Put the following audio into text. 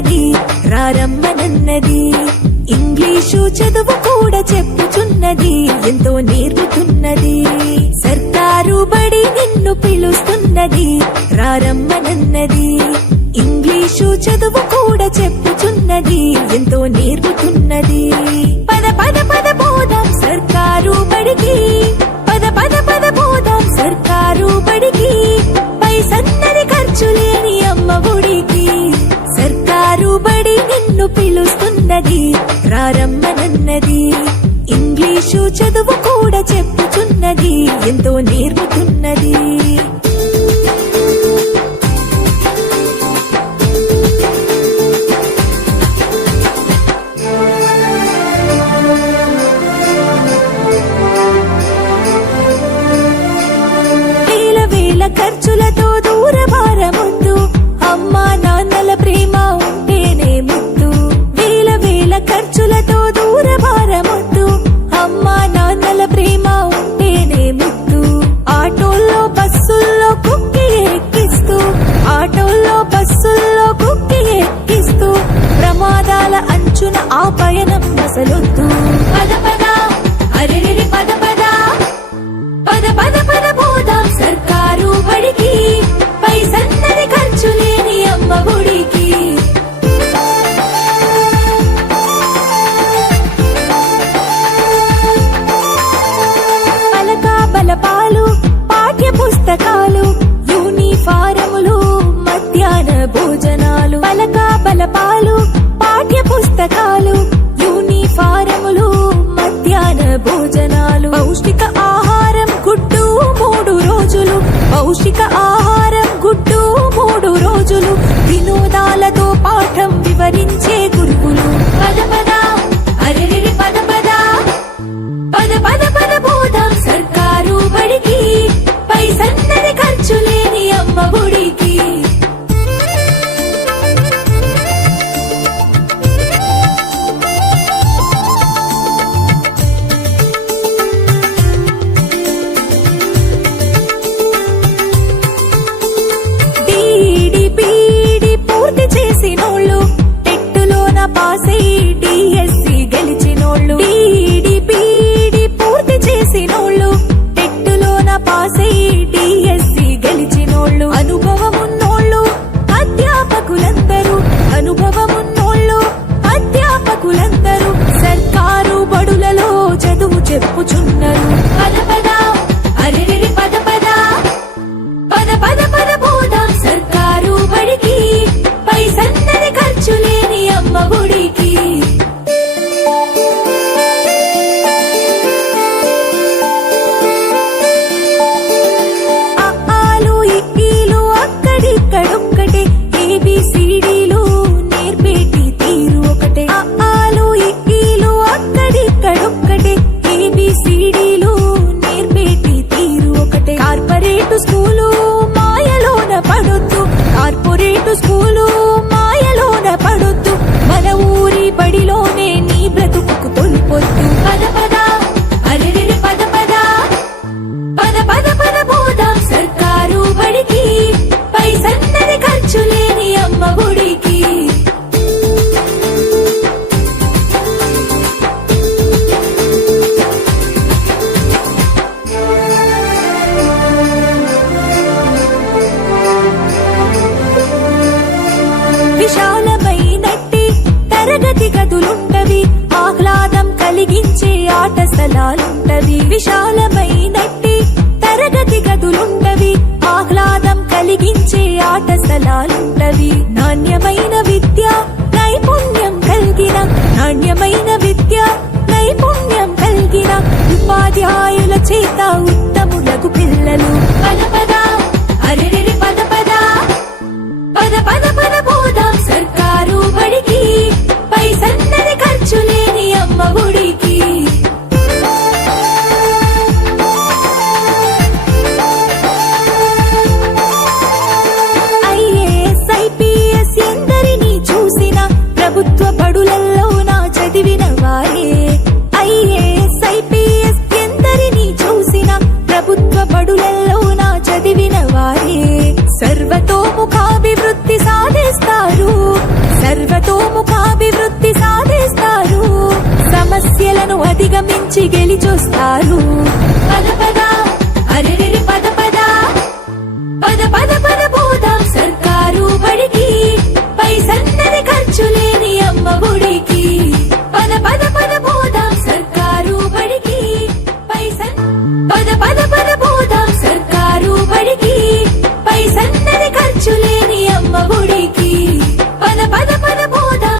చెప్పుచున్నది రారమ్మనన్నది. ఇంగ్లీషు చదువు కూడా చెప్పుచున్నది ఎంతో నేర్పుతున్నది. సర్కారు బడి నిన్ను పిలుస్తున్నది రారమ్మనన్నది. ఇంగ్లీషు చదువు కూడా చెప్పుచున్నది ఎంతో నేర్పుతున్నది. పద పద పద పోదాం సర్కారు బడికి, పద పద పద పోదాం సర్కారు బడికి, పైసన్నది ఖర్చు లేని అమ్మ ఒడికి. సర్కారు బడి నిన్ను పిలుస్తున్నది రారమ్మనన్నది. ఇంగ్లీషు చదువు కూడా చెప్పుచున్నది ఎంతో నేర్పుతున్నది. ఖర్చులతో దూరభారముద్దు, అమ్మా నాన్నల ప్రేమ ఉంటేనే ముద్దు. వేల వేల ఖర్చులతో దూరభారముద్దు, అమ్మా నాన్నల ప్రేమ ఉంటేనే ముద్దు. ఆటోల్లో బస్సుల్లో కుక్కి ఎక్కిస్తూ, ఆటోల్లో బస్సుల్లో కుక్కి ఎక్కిస్తూ, ప్రమాదాల అంచున ఆ పయనం అసలొద్దు. పద పద అరెరెరి పద పద, పద పద పద పోదాం సర్కారు బడికి, పైసన్నది ఖర్చు లేని అమ్మ ఒడికి. పలక బలపాలు పాఠ్య పుస్తకాలు, యూనిఫారములు మధ్యాహ్న భోజనాలు. పలక బలపాలు పాఠ్య పుస్తకాలు, యూనిఫారములు మధ్యాహ్న భోజనాలు. పౌష్టిక ఆహారం గుడ్డు 3 రోజులు, పౌష్టిక ఆహారం గుడ్డు 3 రోజులు. వినోదాలతో పాఠం వివరించే గురువులు. పద పద అరెరెరి పద పద, పద పద పద పోదాం సర్కారు బడికి, పైసన్నది ఖర్చు లేని అమ్మ ఒడికి. పాసై డిఎస్సి గెలిచినోళ్ళు, డిడిపిడి పూర్తి చేసినోళ్ళు, టెట్టులోన పాసై డిఎస్సి గెలిచినోళ్ళు. అనుభవమున్నోళ్ళు అధ్యాపకులందరూ, అనుభవమున్నోళ్ళు అధ్యాపకులందరూ సర్కారు బడులలో చదువు చెప్పుచున్నారు. పద పద అరెరెరి పద పద, పద పద పద పోదాం సర్కారు బడికి, పైసన్నది ఖర్చు లేని అమ్మ ఒడికి. ఆలు ఇక్కీలు అక్కడిక్కడొక్కటే, ఏబిసిడీలు నేర్పేటి తీరు ఒకటే. ఆలు ఇక్కీలు అక్కడిక్కడొక్కటే, ఏబిసిడీలు నేర్పేటి తీరు ఒకటే. కార్పొరేటు స్కూలు మాయలోన పడొద్దు, కార్పొరేటు స్కూలు మాయలోన పడొద్దు. మన ఊరి బడిలోనే నీ బ్రతుకు తొలిపొద్దు. పద పద అరెరెరి పద పద, పద పద పద పోదాం సర్కారు బడికి, పైసన్నది ఖర్చు లేని అమ్మ ఒడికి. విశాలమైనట్టి తరగతి గదులుంటవి, ఆహ్లాదం కలిగించే ఆట స్థలాలుంటవి. విశాలమైనట్టి తరగతి గదులుంటవి, ఆహ్లాదం కలిగించే ఆట స్థలాలుంటవి. నాణ్యమైన విద్య నైపుణ్యం కలిగిన, నాణ్యమైన విద్య నైపుణ్యం కలిగిన ఉపాధ్యాయుల చేత ఉత్తములకు పిల్లలు. పద పద అరెరెరి పద పద, పద పద పద పోదాం సర్కారు బడికి, పైసన్నది ఖర్చు లేని అమ్మ ఒడికి. ఐఏఎస్ ఐపీఎస్ ఎందరినీ చూసిన, ప్రభుత్వ బడులలో నా చదివిన వారే. ఐఏఎస్ ఐపీఎస్ ఎందరినీ చూసిన, సమస్యలను అధిగమించి గెలిచొస్తారు. పద పద అరెరెరి పద పద పద పద పద పోదాం సర్కారు బడికి. పైసన్నది ఖర్చు లేని అమ్మ ఒడి.